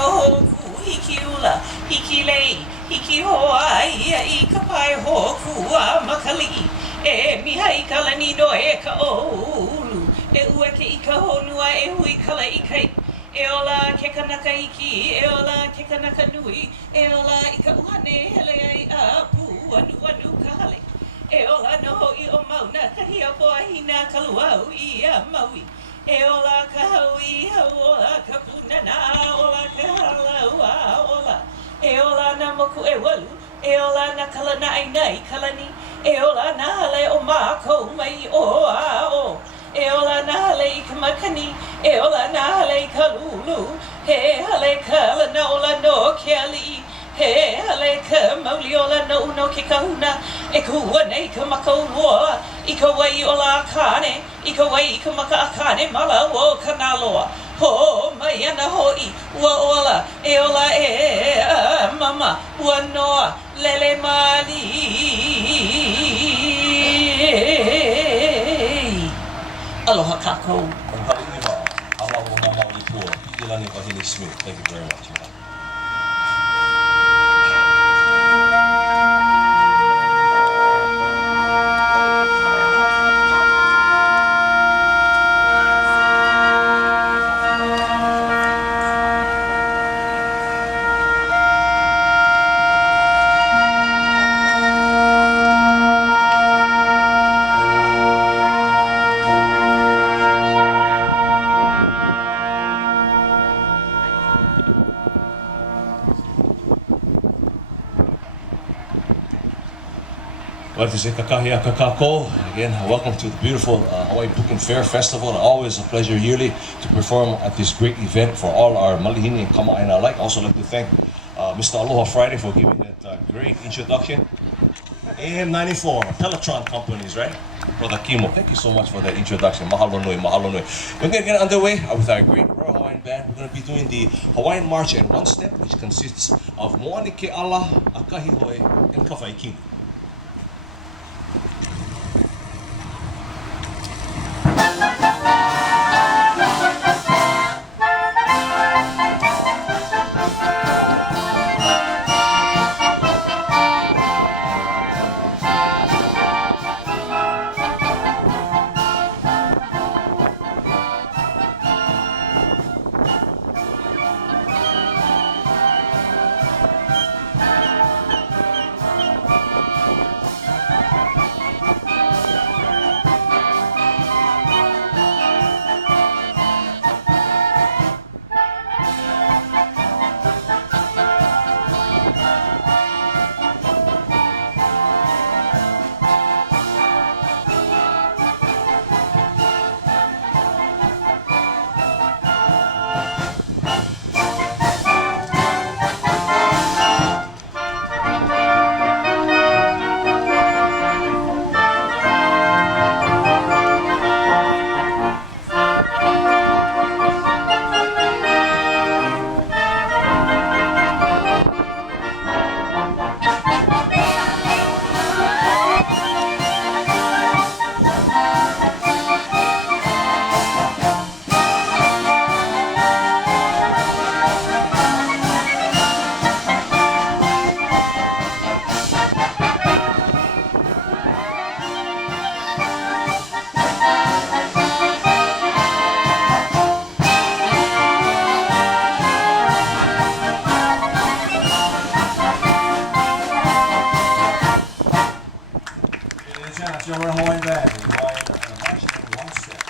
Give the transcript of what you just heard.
hoku, hiki ula, hiki lei, hiki Hawai, I ka pai hoku a makali. E miha I ka lani no e ka olu, e ua ke I ka honua e hui kala I kai. E ola ke kanaka iki, e ola ke kanaka nui, e ola I ka uhane hele ai a pu anu ka hale. E ola noho I o mauna, ka hia poa hina ka luau I a maui. E ola ka haui haola ka punana, ola ka halaua ola. E ola na moku e walu, e ola na kalana ai nai kalani, e ola na hale o mako mai o a o. E ola na hale I ka makani, e ola na hale I ka lulu, he hale ka lana ola no ke ali'i. He hale ka mauli ola no uno ke kahuna, e kua nei ka maka ulua, I ka wai ola akane, I ka wai I ka maka akane mala o ka naloa. Ho mai ana hoi, ua ola, e ola e mama, ua noa, lele mali. Aloha kākou. Thank you very much. I'd like to say kakahia kakako. Again, welcome to the beautiful Hawaii Book and Fair Festival. Always a pleasure yearly to perform at this great event for all our malihini and kama'aina alike. I also like to thank Mr. Aloha Friday for giving that great introduction. AM 94, Peloton companies, right? Brother Kimo, thank you so much for that introduction. Mahalo nui, mahalo nui. We're going to get underway with our great Royal Hawaiian Band. We're going to be doing the Hawaiian March and One Step, which consists of Moani Ke Ala, Akahi Hoi, and Kawaikini. Chant, Hawaiian Band, Hawaiian March and One Step.